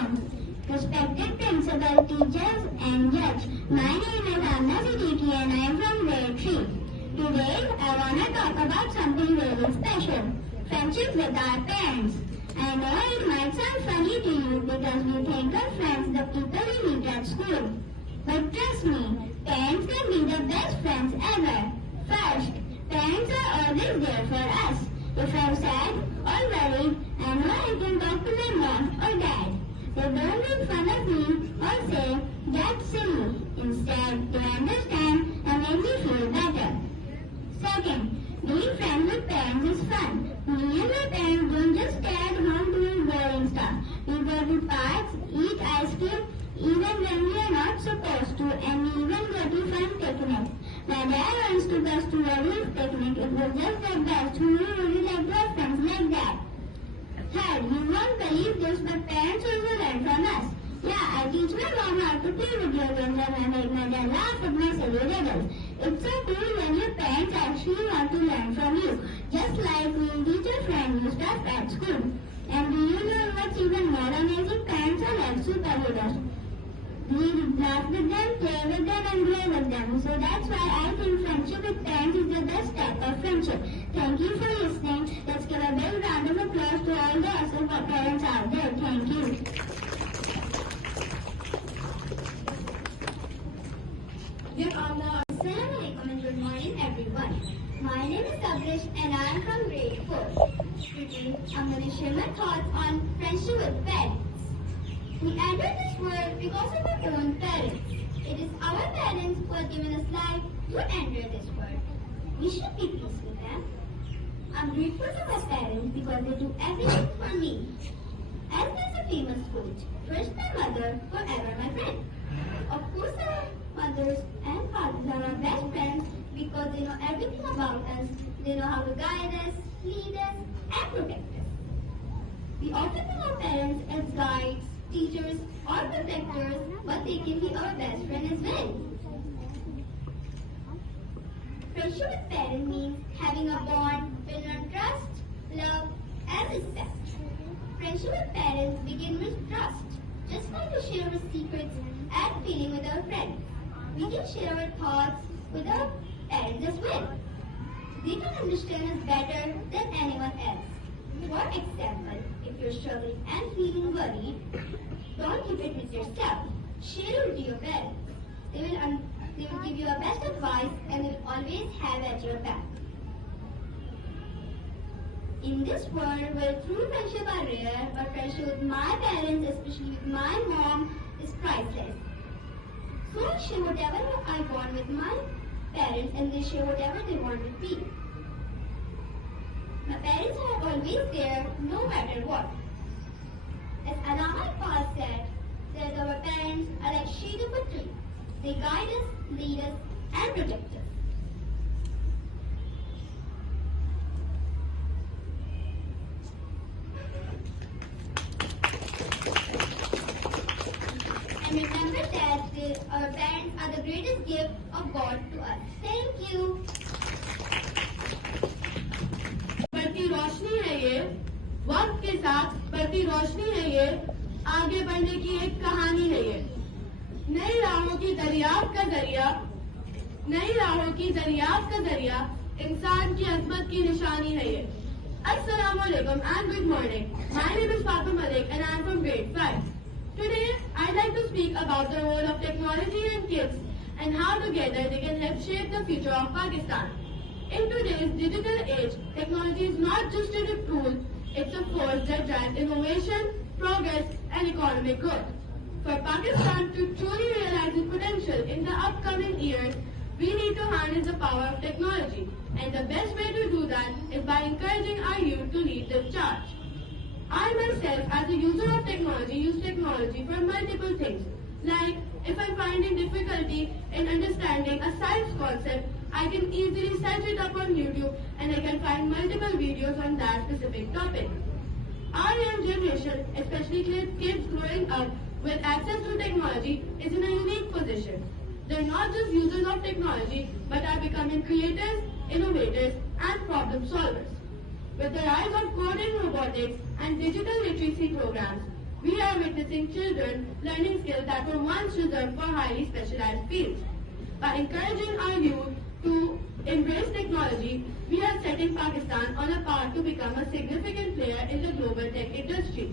classroom. Respected principal, teachers, and judge. My name is Amna Siddiqui and I am from grade 3. Today, I want to talk about something really special. Friendship with our parents. I know it might sound funny to you because we think of friends the people we meet at school. But trust me, parents can be the best friends ever. First, parents are always there for us. If I'm sad or worried, I know I can talk to my mom or dad. They don't make fun of me or say, that's silly. Instead, they understand and make me feel better. Second, being friends with parents is fun. Me and my parents don't just stay at home doing boring stuff. We go to parks, eat ice cream, even when we are not supposed to, and we even go to fun picnics. My dad wants to go to a reef picnic. It was just the best. We really like to have friends like that. Third, you won't believe this, but parents also learn from us. Yeah, I teach my mom how to play video games and I make my dad laugh at my silly riddles. It's so cool when your parents actually want to learn from you, just like we teach a friend new stuff at school. And do you know what's even more amazing? Parents are like superheroes. We laugh with them, play with them, and grow with them. So that's why I think friendship with parents is the best type of friendship. Thank you for listening. Let's give a big round of applause to all the awesome parents out there. Thank you. Assalamu alaikum and good morning everyone. My name is Abrish and I am from grade 4. Today I'm going to share my thoughts on friendship with parents. We entered this world because of our own parents. It is our parents who have given us life to enter this world. We should be pleased with them. I'm grateful to my parents because they do everything for me. As there's a famous quote, first my mother, forever my friend. Of course our mothers and fathers are our best friends because they know everything about us. They know how to guide us, lead us, and protect us. We often think our parents as guides, teachers, or protectors, but they can be our best friend as well. Friendship with parents means having a bond built on trust, love, and respect. Friendship with parents begins with trust. Just like we share our secrets and feelings with our friends, we can share our thoughts with our parents as well. They can understand us better than anyone else. For example, if you're struggling and feeling worried, don't keep it with yourself. Share it with your parents. They will give you the best advice and they will always have at your back. In this world where true friendship are rare, but friendship with my parents, especially with my mom, is priceless. So I share whatever I want with my parents and they share whatever they want with me. My parents are always there no matter what. As Allama Iqbal said, that our parents are like shade of a tree. They guide us, lead us, and protect us. And remember that our parents are the greatest gift of God to us. Thank you. बढ़ती रोशनी है ये, वक्त के साथ बढ़ती रोशनी है ये, आगे बढ़ने की एक कहानी है ये। नई राहों की दरियाफ्त का जरिया इंसान की अजमत की निशानी है ये। Assalamu alaikum and good morning. My name is Fatima Malik and I am from grade 5. Today I'd like to speak about the role of technology in kids and how together they can help shape the future of Pakistan. In today's digital age, technology is not just a tool, it's a force that drives innovation, progress, and economic growth. For Pakistan to truly realize its potential in the upcoming years, we need to harness the power of technology. And the best way to do that is by encouraging our youth to lead this charge. I myself, as a user of technology, use technology for multiple things. Like, if I'm finding difficulty in understanding a science concept, I can easily search it up on YouTube and I can find multiple videos on that specific topic. Our young generation, especially kids growing up with access to technology, is in a unique position. They're not just users of technology, but are becoming creators, innovators, and problem solvers. With the rise of coding, robotics, and digital literacy programs, We are witnessing children learning skills that were once reserved for highly specialized fields. By encouraging our youth to embrace technology, we are setting Pakistan on a path to become a significant player in the global tech industry.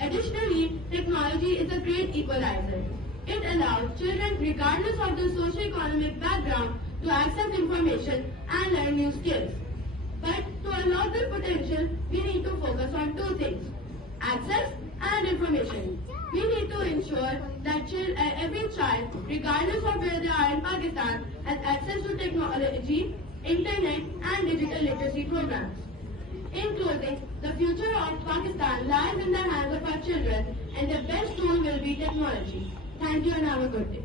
Additionally, technology is a great equalizer. It allows children, regardless of their socio-economic background, to access information and learn new skills. But to unlock their potential, we need to focus on two things: access and information. We need to ensure that every child, regardless of where they are in Pakistan, has access to technology, internet, and digital literacy programs. In closing, the future of Pakistan lies in the hands of our children, and the best tool will be technology. Thank you and have a good day.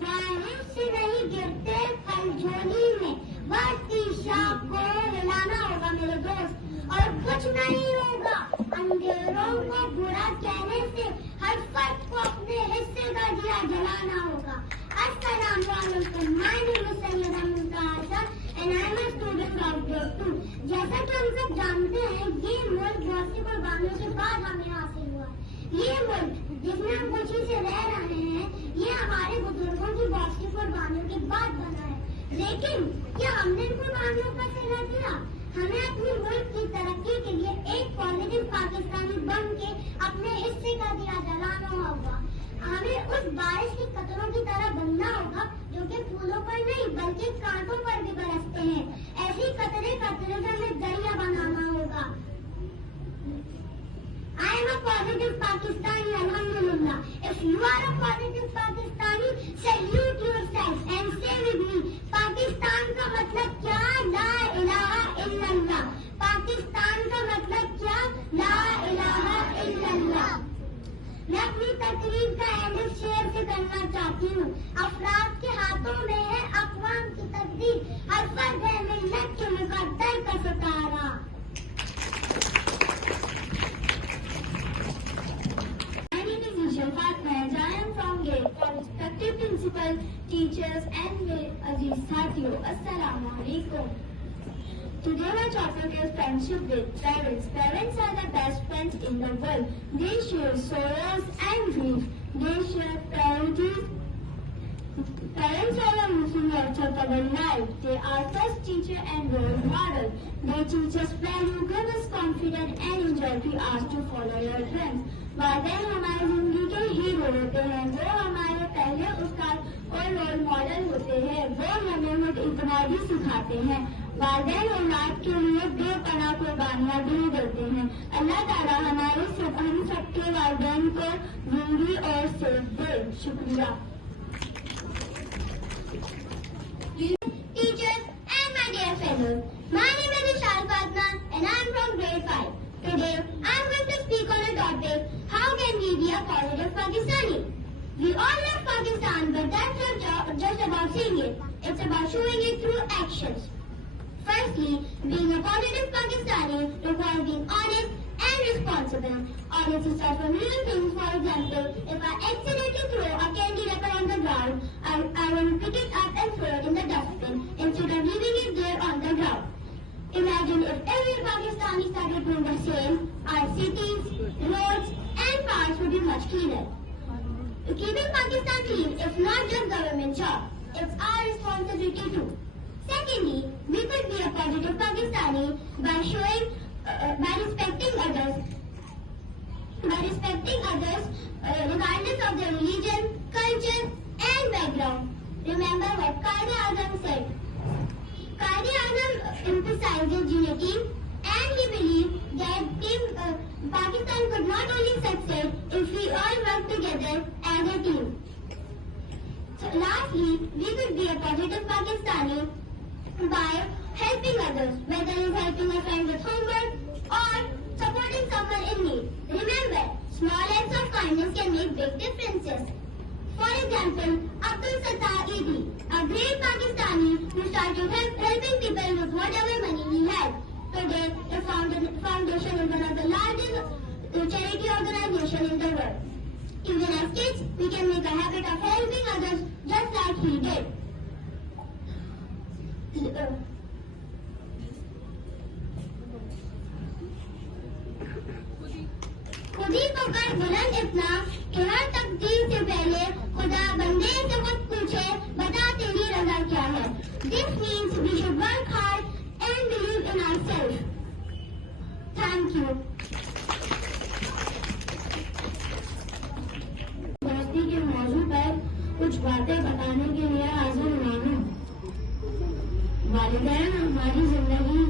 Sahib से नहीं गिरते फल झोली में, बढ़ती शाख को हिलाना होगा मेरे दोस्त, और कुछ नहीं होगा अंधेरों को बुरा कहने से, हर फर्द को अपने हिस्से का दिया जलाना होगा. अस्सलाम वालेकुम, my name is Sayyida Mumtaza and I am a student of grade 2. जैसा कि हम सब जानते हैं, ये मुल्क बहुत सी कुर्बानियों के बाद हमें हासिल हुआ. ये मुल्क जिसमें हम खुशी से रह रहे हैं, ये हमारे बुजुर्गों की बहुत सी कुर्बानियों के बाद बना है. लेकिन क्या हमने इन कुर्बानियों का सिला दिया? हमें अपने मुल्क की तरक्की के लिए एक पॉजिटिव पाकिस्तानी बन के अपने हिस्से का दिया जलाना होगा. हमें उस बारिश की कतरों की तरह बनना होगा जो कि फूलों पर नहीं बल्कि कांटों पर भी बरसते हैं. ऐसी कतरे कतरे से हमें दरिया बनाना होगा. I am a positive Pakistani, alhamdulillah. If you are a positive Pakistani, salute yourself and say with me, Pakistan का मतलब क्या? ला इलाहा इल्लल्लाह. पाकिस्तान का मतलब क्या? ला इलाहा इल्लल्लाह. मैं अपनी तकरीर का एंड शेयर से करना चाहती हूँ. अफराद के हाथों में है अक़वाम की तकदीर, हर फर्द है मिल्लत के मुक़द्दर का सितारा. I am from grade 4. Respected principal, teachers and Aziz Sathiyo, Assalamu alaikum. Today my topic is friendship with parents. Parents are the best friends in the world. They share sorrows and grief. They share priorities. Parents are the moving lights of our life. They are first teacher and role model. They teach us value, give us confidence and enjoy to ask to follow your dreams. वालिदैन हमारी जिंदगी के hero होते हैं. वो हमारे पहले उस्ताद और रोल मॉडल होते हैं. वो हमें मुतइतमादी सिखाते हैं. वालिदैन औलाद के लिए बेपनाह कुर्बानियाँ भी देते हैं. अल्लाह ताला हम सबके वालिदैन को जिंदगी और सेहत दे. शुक्रिया. Teachers and my dear fellows, my name is Vishal Fatma and I am from grade 5. Today I am going to speak on a topic: how can we be a positive Pakistani? We all love Pakistan, but that's not just about saying it. It's about showing it through actions. Firstly, being a positive Pakistani requires being honest and responsible. Honesty starts from little things. For example, if I accidentally throw a candy wrapper on the ground, I will pick it up and throw it in the dustbin instead of leaving it there on the ground. Imagine if every Pakistani started doing the same. Our cities, roads and parks would be much cleaner. Keeping Pakistan clean is not just government job. It's our responsibility too. Secondly, we could be a positive Pakistani by respecting others. Regardless of their religion, culture and background. Remember what Quaid-e-Azam said. Quaid-e-Azam emphasizes unity and he believed that Pakistan could not only succeed if we all work together as a team. So lastly, we could be a positive Pakistani by helping others, whether it's helping a friend with homework or supporting someone in need. Remember, small acts of kindness can make big differences. For example, Abdul Sattar Idi, a great Pakistani who started helping people with whatever money he had. Today, the foundation is one of the largest charity organizations in the world. Even as kids, we can make a habit of helping others just like he did. ہو کر بلند اتنا کہ ہر تقدیر سے پہلے خدا بندے سے خود پوچھے بتا تیری رضا کیا ہے. This means we should work hard and believe in ourselves. Thank you. دوستی کے موضوع پر کچھ باتیں بتانے کے لیے حاضر ہوا ہوں. والدین ہماری زندگی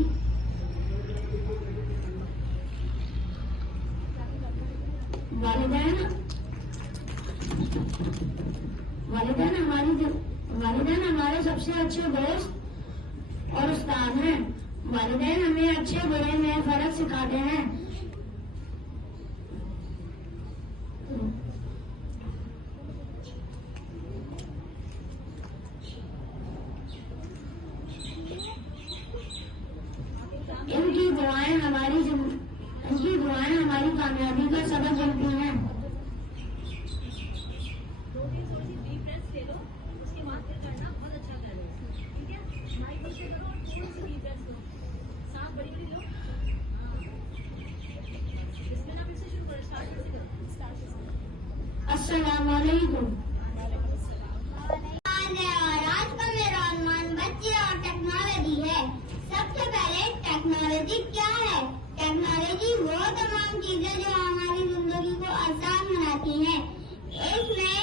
والدین ہمارے سب سے اچھے دوست اور استاد ہیں. والدین ہمیں اچھے برے میں فرق سکھاتے ہیں. ان کی دعائیں ہماری کامیابی کا سبب بنتی ہیں. السلام علیکم. اور آج کا میرا عنوان بچے اور ٹیکنالوجی ہے. سب سے پہلے ٹیکنالوجی کیا ہے؟ ٹیکنالوجی وہ تمام چیزیں جو ہماری زندگی کو آسان بناتی ہیں. اس میں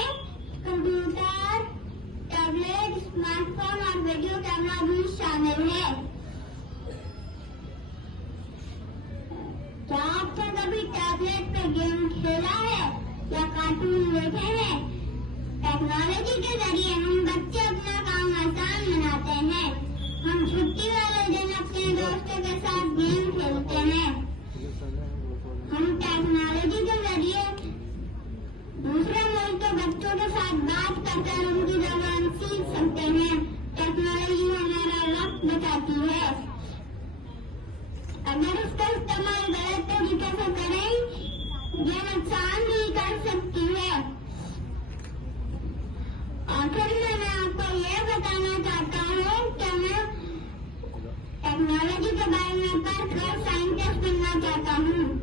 کمپیوٹر، ٹیبلیٹ، اسمارٹ فون اور ویڈیو کیمرہ بھی شامل ہے. کیا آپ نے کبھی ٹیبلیٹ پہ گیم کھیلا ہے یا کارٹون دیکھے ہیں؟ ٹیکنالوجی کے ذریعے ہم بچے اپنا کام آسان بناتے ہیں. ہم چھٹی والے دن اپنے دوستوں کے ساتھ گیم کھیلتے ہیں. ہم ٹیکنالوجی کے ذریعے دوسرے ملک کے بچوں کے ساتھ بات کر کر ان کی زبان سیکھ سکتے ہیں. ٹیکنالوجی ہمارا وقت بچاتی ہے. اگر اس کا استعمال غلط طریقے سے کریں یہ نقصان بھی کر سکتی ہے. آخر میں آپ کو یہ بتانا چاہتا ہوں کہ میں ٹیکنالوجی کے بارے میں پڑھ کر سائنٹسٹ بننا چاہتا ہوں.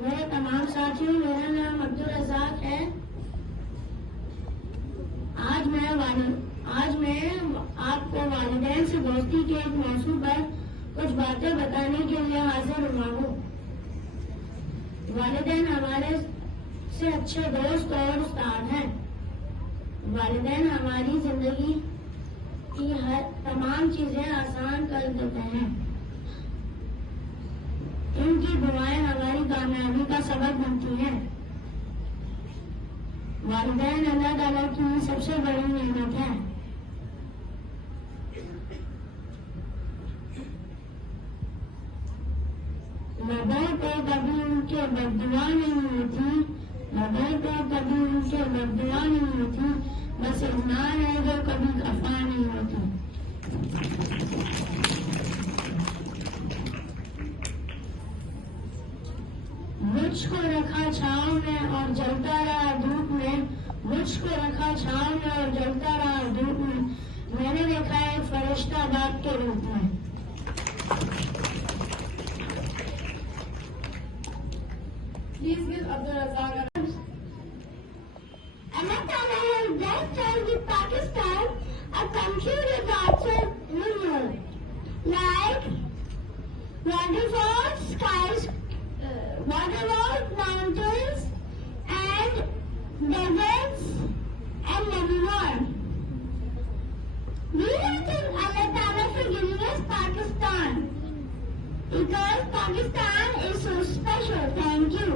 میرے تمام ساتھیوں، میرا نام عبدالرزاق ہے. آج میں آپ کو والدین سے دوستی کے ایک موضوع پر کچھ باتیں بتانے کے لیے حاضر ہوا ہوں. والدین ہمارے سے اچھے دوست اور استاد ہیں. والدین ہماری زندگی کی ہر تمام چیزیں آسان کر دیتے ہیں. ان کی دعائیں ہماری کامیابی کا سبب بنتی ہیں. والدین اللہ تعالیٰ کی سب سے بڑی نعمت ہے. لبوں کو کبھی ان کے بددعا نہیں ہوتی، بس ایمان ہے جو کبھی خفا نہیں ہوتی. مجھ کو رکھا چھاؤں میں اور جلتا رہا دھوپ میں، میں نے دیکھا ہے فرشتہ باپ کے روپ میں. Please give Abdulrazak Allah Ta'ala has blessed us with Pakistan, a country with lots of minerals, like waterfalls, mountains, and deserts, and many more. We have to thank Allah Ta'ala for giving us Pakistan, because Pakistan is so special. Thank you.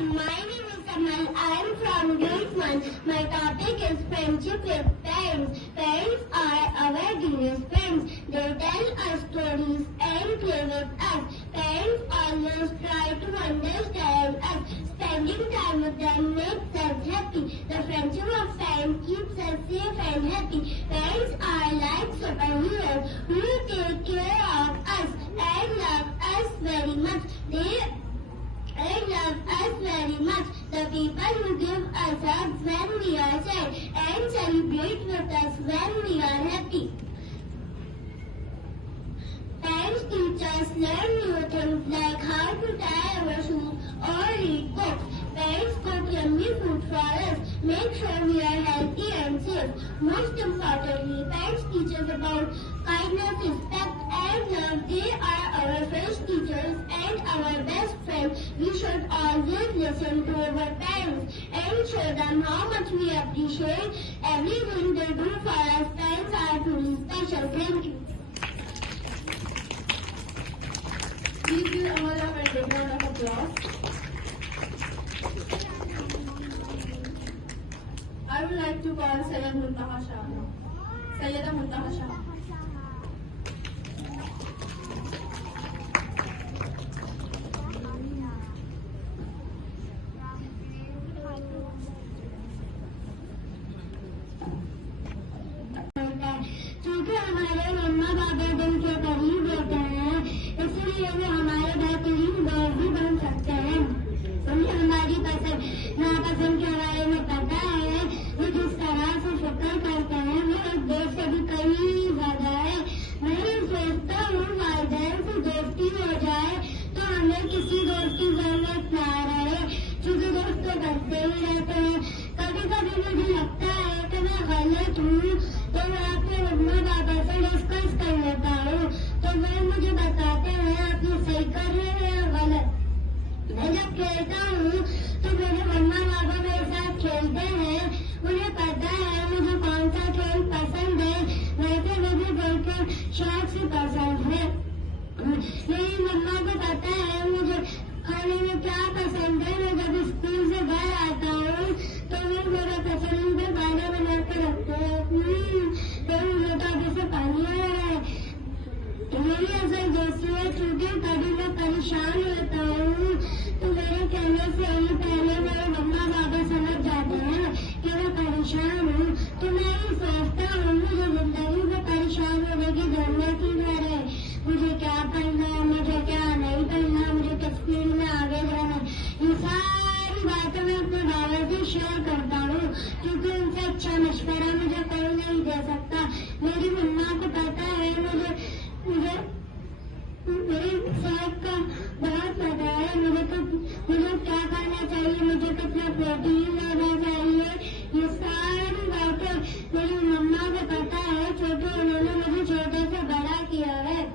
My name is Amal. I am from grade 1. My topic is friendship with parents. Parents are our dearest friends. They tell us stories and play with us. Parents always try to understand us. Spending time with them makes us happy. The friendship of parents keeps us safe and happy. Parents are like superheroes who take care of us and love us very much. They love us very much. The the people who give us up when we are sad and celebrate with us when we are happy. Parents teach us learn new things like how to tie our shoes or read books. Parents cook yummy food for us, make sure we are healthy and safe. Most importantly, parents teach us about kindness, respect and love. They are our first teachers and our best friends. We should always listen to our parents and show them how much we appreciate everything they do for us. Parents are truly special. Thank you. Please give Amala a big round of applause. I would like to call Sayyida Muntaha Shah. Sayyida Muntaha Shah. क्योंकि हमारे मम्मा पापा दिल के करीब होते हैं, इसलिए वो हमारे बेहतरीन दोस्त भी बन सकते हैं। उन्हें हमारी पसंद नापसंद के बारे में पता है, वो जिस तरह से शुक्र करते हैं वो एक दोस्त से भी कई ज्यादा है। मैं सोचता हूँ वालिदैन से दोस्ती हो जाए तो हमें किसी दोस्त की जरूरत ना रहे, क्योंकि दोस्त तो बनते ही रहते हैं। कभी कभी मुझे लगता है कि मैं गलत हूँ तो मैं अपने मम्मा पापा से डिस्कस कर लेता हूँ, तो वो मुझे बताते हैं आप ये सही कर रहे हैं या गलत। मैं जब खेलता हूँ तो मेरे मम्मा पापा मेरे साथ खेलते हैं, उन्हें पता है मुझे कौन सा खेल पसंद है, वैसे मुझे क्रिकेट शौक से पसंद है। मेरी मम्मा को पता है मुझे खाने में क्या पसंद है। मैं जब स्कूल से घर आता हूँ तो वो मेरा पसंदीदा खाना बना के रखते हैं। तो मुझे तो अभी से पानी आ रहा है। मेरी असल दोस्ती है, क्योंकि कभी मैं परेशान होता हूँ तो मेरे कहने से ही पहले मेरे मम्मा पापा समझ जाते हैं कि मैं परेशान हूँ। तो मैं ये सोचता हूँ मुझे जिंदगी में परेशान होने की जरूरत ही न रहे। मुझे क्या पढ़ना है, मुझे क्या नहीं पढ़ना, मुझे किस फील्ड में आगे जाना है, ये सारी बातें मैं अपने बाबा से शेयर करता हूँ, क्योंकि उनसे अच्छा मशवरा मुझे कोई नहीं दे सकता। मेरी मम्मा को पता है मुझे मेरी सेहत का बहुत पता है, मुझे क्या खाना चाहिए, मुझे कितना प्रोटीन लेना चाहिए, ये सारी बातें मेरी मम्मा को पता है, क्योंकि उन्होंने मुझे छोटे से बड़ा किया है।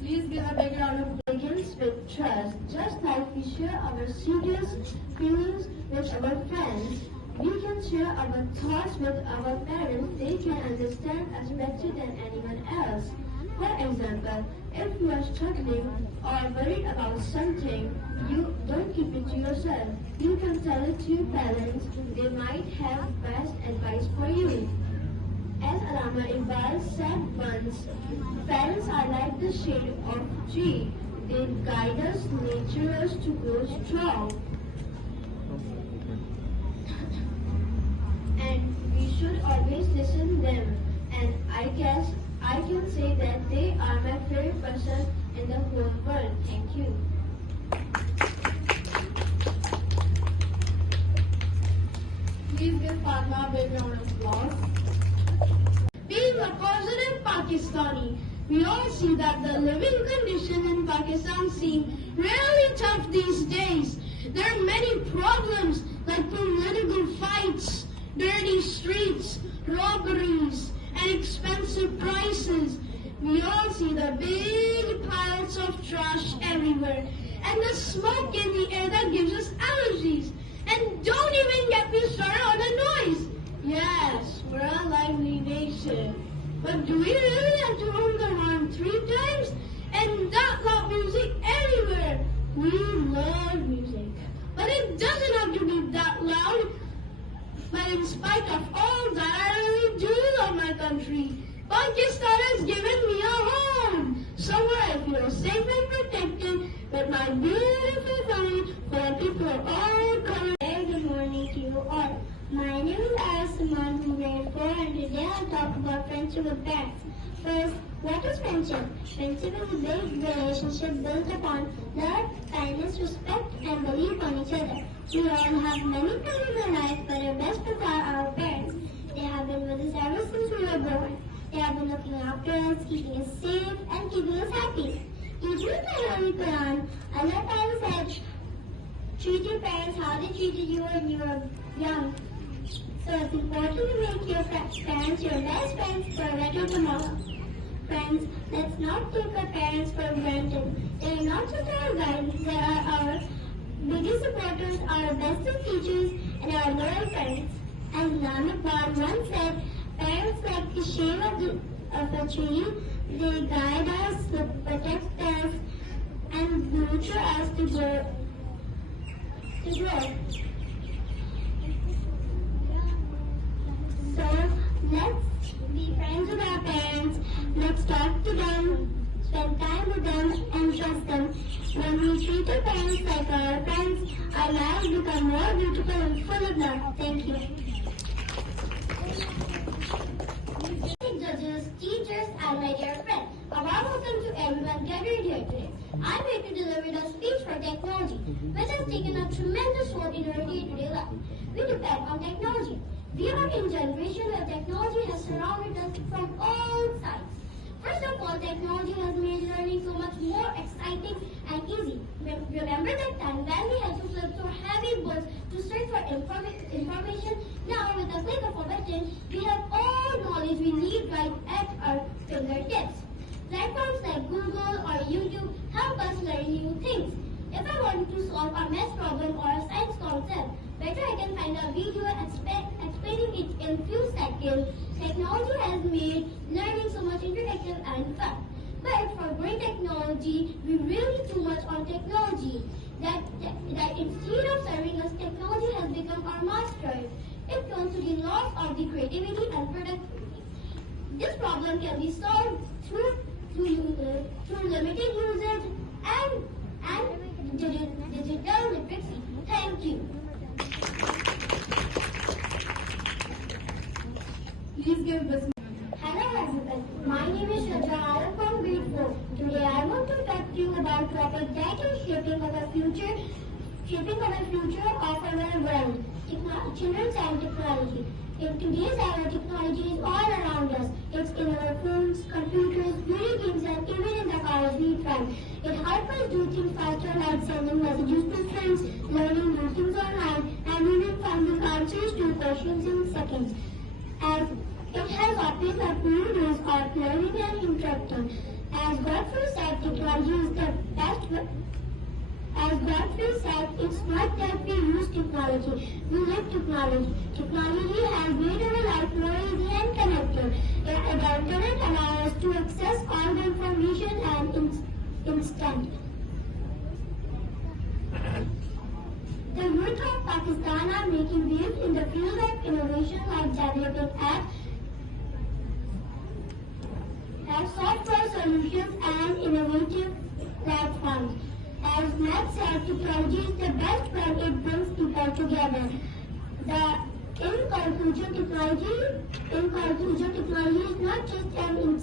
Please give a big round of applause. Begins with trust. Just like we share our serious feelings with our friends, we can share our thoughts with our parents. They can understand us better than anyone else. For example, if you are struggling or worried about something, you don't keep it to yourself. You can tell it to your parents. They might have best advice for you. As Allama Iqbal said once, parents are like the shade of tree. They guide us, nurture us to grow strong. And we should always listen to them. And I guess I can say that they are my favorite person in the whole world. Thank you. Please give Fatma a big round of applause. Being a positive Pakistani, we all see that the living conditions in Pakistan seem really tough these days. There are many problems like political fights, dirty streets, robberies, and expensive prices. We all see the big piles of trash everywhere and the smoke in the air that gives us allergies. And don't even get me started on the noise. Yes, we're a lively nation. But do we really have to own the horn 3 times? And that loud music everywhere. We love music. But it doesn't have to be that loud. But in spite of all that, I really do love my country. Pakistan has given me a home. Somewhere I feel safe and protected with my beautiful family where people are all coming. Good morning to you all. My name is Arsaman from grade 4 and Today I'll talk about friendship with parents. First, what is friendship? Friendship is a big relationship built upon love, kindness, respect, and belief on each other. We all have many friends in our life, but our best friends are our parents. They have been with us ever since we were born. They have been looking after us, keeping us safe, and keeping us happy. Usually in the Holy Quran, Allah Ta'ala said, treat your parents how they treated you when you were young. So it's important to make your parents your best friends for a better tomorrow. Friends, let's not take our parents for granted. They are not just our guides, they are our biggest supporters, our bestest teachers, and our loyal friends. As Islamic God once said, parents like the shade of a tree, they guide us, protect us, and nurture us to grow. So let's be friends with our parents, let's talk to them, spend time with them, and trust them. When we treat our parents like our friends, our lives become more beautiful and full of love. Thank you. Judges, teachers, and my dear friends, a warm welcome to everyone gathered here today. I'm here to deliver the speech for technology, which has taken a tremendous role in our day-to-day life. We depend on technology. We are in a generation where technology has surrounded us from all sides. First of all, technology has made learning so much more exciting and easy. Remember that time when we had to flip through heavy books to search for information? Now, with a click of a button, we have all knowledge we need right at our fingertips. Platforms like Google or YouTube help us learn new things. If I want to solve a math problem or a science concept, better I can find a video explaining it in few seconds. Technology has made learning so much interactive and fun. But for great technology, we really too much on technology. That instead of serving us, technology has become our master. It comes to the loss of the creativity and productivity. This problem can be solved through limited usage and digital literacy. Thank you. Please give this. Hello everyone, my name is Shraddha from grade 4. Today I want to talk to you about topic that is shaping our future of our world, children and technology. In today's era, technology is all around us. It's in our phones, computers, video games, and even in the cars we drive. It helps us do things faster, like sending messages to friends, learning new things online, and even finding answers to questions in seconds. And it has opened up new ways of learning and interacting. As Godfrey said, technology is the best. As Godfrey said, it's not that we use technology, we live technology. Technology has made our life more easy and connected. The internet allows us to access all the information and instant. The youth of Pakistan are making waves in the field of innovation, like developing apps, software solutions, and innovative platforms. As Matt said, technology is the best friend, it brings people together. In conclusion, technology is not just an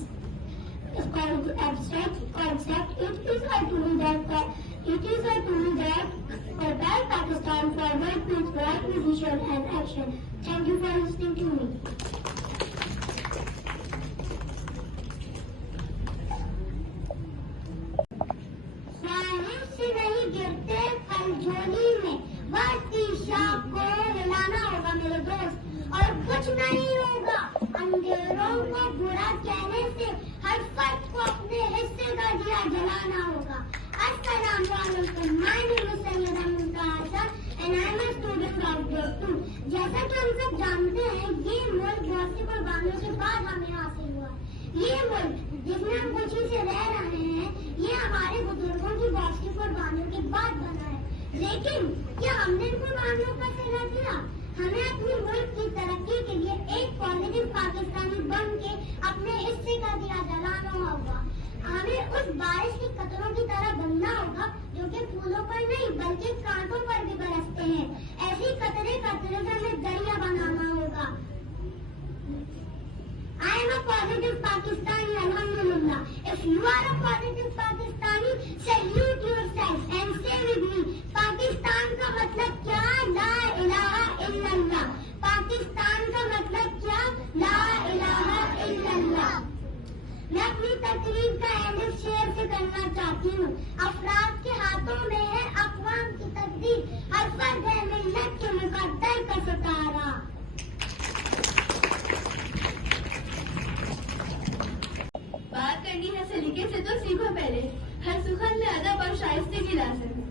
abstract concept, it is a tool that propels Pakistan forward with right decision and action. Thank you for listening to me. झोली में बढ़ती शाख को हिलाना होगा मेरे दोस्त और कुछ नहीं होगा अंधेरों को बुरा कहने से हर फर्द को अपने हिस्से का दिया जलाना होगा. अस्सलाम वालेकुम. My name is Sayyida Mumtaza and I am a student of grade 2. जैसा कि हम सब जानते हैं, ये मुल्क बहुत सी कुर्बानियों के बाद हमें हासिल हुआ. ये मुल्क जिसमें हम खुशी से रह रहे हैं, ये हमारे बुजुर्गों की बहुत सी कुर्बानियों के बाद बना है. लेकिन क्या हमने इन कुर्बानियों का सिला दिया? हमें अपने मुल्क की तरक्की के लिए एक पॉजिटिव पाकिस्तानी बन के अपने हिस्से का दिया जलाना होगा. हमें उस बारिश की कतरों की तरह बनना होगा जो कि फूलों पर नहीं बल्कि कांटों पर भी बरसते हैं. ऐसी कतरे कतरे से हमें दरिया बनाना होगा. positive Pakistani, alhamdulillah. If you are a positive Pakistani, salute yourself and say with me, Pakistan کا مطلب کیا؟ لا الہ الا اللہ. پاکستان کا مطلب کیا؟ لا الہ الا اللہ. میں اپنی تقریر کا اینڈ اس شعر سے کرنا چاہتی ہوں. افراد کے ہاتھوں میں ہے اقوام کی تقدیر، ہر فرد ہے ملت کے مقدر کا ستارہ. بات کرنی ہے سلیقے سے تو سیکھو پہلے ہر سخن میں ادب اور شائستگی کی لازم ہے.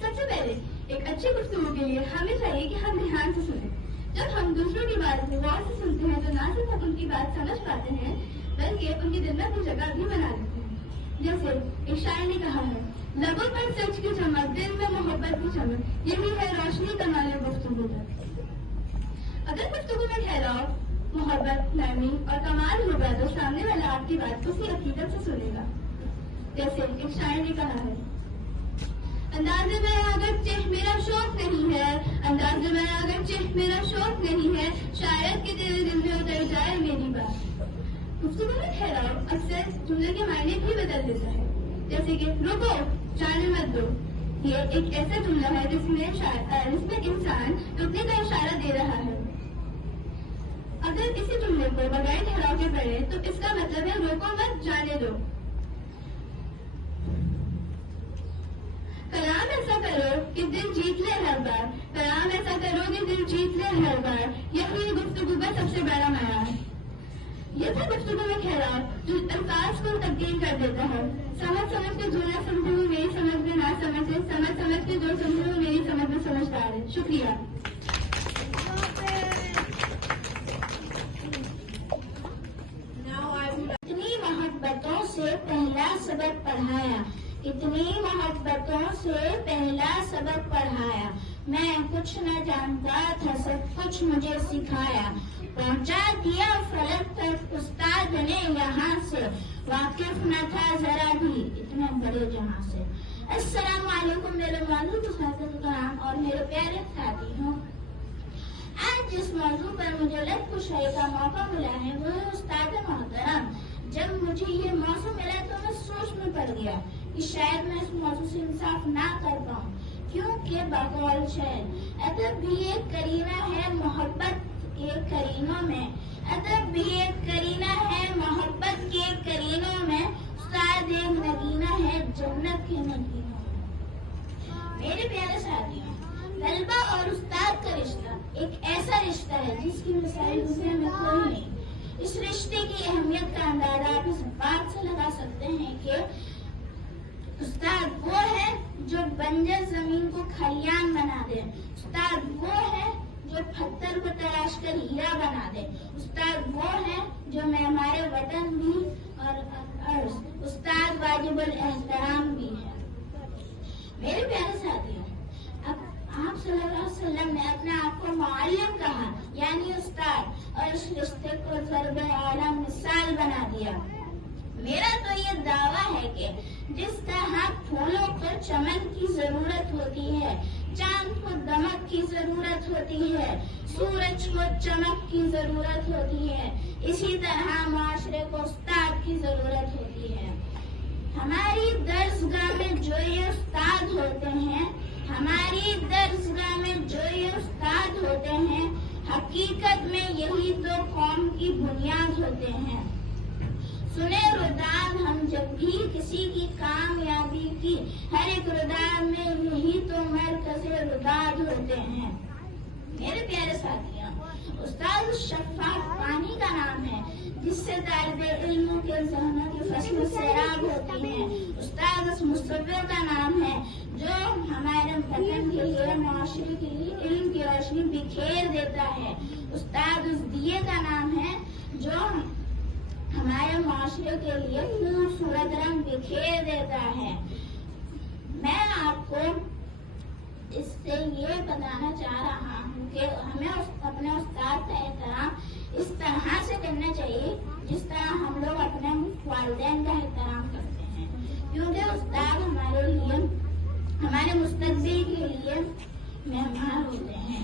سب سے پہلے ایک اچھی گفتگو کے لیے ہمیں چاہیے کہ ہم دھیان سے سنیں. جب ہم دوسروں کی بات غور سے سنتے ہیں تو نہ صرف ہم ان کی بات سمجھ پاتے ہیں بلکہ ان کے دل میں اپنی جگہ بھی بنا لیتے ہیں. جیسے ایک شاعر نے کہا ہے، لبوں پر سچ کی چمک، دل میں محبت کی چمک، یہی ہے روشنی کمال گفتگو کا. اگر گفتگو میں ٹھہراؤ، محبت، نرمی اور کمال ہوگا تو سامنے والا آپ کی بات اسی حقیقت سے سنے گا. جیسے ایک شاعر نے کہا ہے، انداز میں اگرچہ میرا شوق نہیں ہے، انداز میں اگرچہ میرا شوق نہیں ہے، شاید کہ تیرے دل میں اتر جائے میری بات. گفتگو میں ٹھہراؤ اکثر جملے کے معنی بھی بدل دیتا ہے. جیسے کہ رکو، جانے مت دو. یہ ایک ایسا جملہ ہے جس میں انسان رکنے کا اشارہ دے رہا ہے. اگر اسی جملے کو بغیر ٹھہراؤ کے پڑھے تو اس کا مطلب ہے روکو مت، جانے دو. کلام ایسا کرو کہ دل جیت لے ہر بار، کلام ایسا کرو کہ دل جیت لے ہر بار، یہی گفتگو کا سب سے بڑا معیار. یہ تھا گفتگو میں ٹھہراؤ جو الفاظ کو تبدیل کر دیتا ہے. سمجھ کے جو نہ سمجھے وہ میری سمجھ میں نہ سمجھے، سمجھ کے جو سمجھے وہ میری سمجھ میں سمجھدار ہے. شکریہ. اتنی محبتوں سے پہلا سبق پڑھایا، اتنی محبتوں سے پہلا سبق پڑھایا، میں کچھ نہ جانتا تھا سب کچھ مجھے سکھایا، پہنچا دیا فلک تک استاد نے یہاں سے، واقف نہ تھا ذرا بھی اتنے بڑے جہاں سے. السلام علیکم میرے معزز اساتذہ کرام اور میرے پیارے ساتھیوں. آج جس موضوع پر مجھے لطف کشائی کا موقع ملا ہے وہ ہے استاد محترم. جب مجھے یہ موضوع ملا تو میں سوچ میں پڑ گیا کہ شاید میں اس موضوع سے انصاف نہ کر پاؤں، کیونکہ بقول شعر ادب بھی ایک کرینہ ہے محبت کے کرینوں میں، ادب بھی ایک کرینہ ہے محبت کے کرینوں میں، استاد ایک نگینہ ہے جنت کے نگینوں میں. میرے پیارے ساتھیوں، طلبہ اور استاد کا رشتہ ایک ایسا رشتہ ہے جس کی مثال دنیا میں کوئی نہیں. اس رشتے کی اہمیت کا اندازہ آپ اس بات سے لگا سکتے ہیں کہ استاد وہ ہے جو بنجر زمین کو کھلیان بنا دے، استاد وہ ہے جو پتھر کو تلاش کر ہیرا بنا دے، استاد وہ ہے جو معمار وطن بھی اور استاد واجب الاحترام بھی ہے. میرے پیارے ساتھیوں، آپ صلی اللہ علیہ وسلم نے اپنے آپ کو معلم کہا یعنی استاد، اور اس رشتے کو ضرب اعلیٰ مثال بنا دیا. میرا تو یہ دعویٰ ہے کہ جس طرح پھولوں کو چمن کی ضرورت ہوتی ہے، چاند کو دمک کی ضرورت ہوتی ہے، سورج کو چمک کی ضرورت ہوتی ہے، اسی طرح معاشرے کو استاد کی ضرورت ہوتی ہے. ہماری درسگاہ میں جو یہ استاد ہوتے ہیں، ہماری درسگاہ میں جو یہ استاد ہوتے ہیں، حقیقت میں یہی تو قوم کی بنیاد ہوتے ہیں. سنے رداد ہم جب بھی کسی کی کامیابی کی، ہر ایک رداد میں یہی تو مرکز رداد ہوتے ہیں. میرے پیارے ساتھیوں، استاد شفاف پانی کا نام ہے جس سے طالب علموں کے ذہنوں کی فصل سیراب ہوتی ہیں. استاد اس مصور کا نام ہے جو ہمارے وطن کے لیے، معاشرے کے لیے علم کی روشنی بکھیر دیتا ہے. استاد اس دیے کا نام ہے جو ہمارے معاشرے کے لیے خوبصورت رنگ بکھیر دیتا ہے. میں آپ کو اس سے یہ بتانا چاہ رہا ہوں کہ ہمیں اپنے استاد کا احترام اس طرح سے کرنا چاہیے جس طرح ہم لوگ اپنے والدین کا احترام کرتے ہیں، کیونکہ استاد ہمارے لیے، ہمارے مستقبل کے لیے مہمان ہوتے ہیں.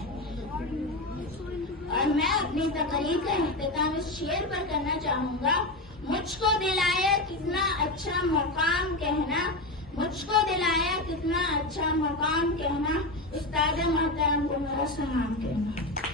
اور میں اپنی تقریر کا اختتام اس شعر پر کرنا چاہوں چاہوں گا. مجھ کو دلایا کتنا اچھا مقام کہنا, مجھ کو دلایا کتنا اچھا مقام کہنا, استاد محترم کو میرا سلام کہنا.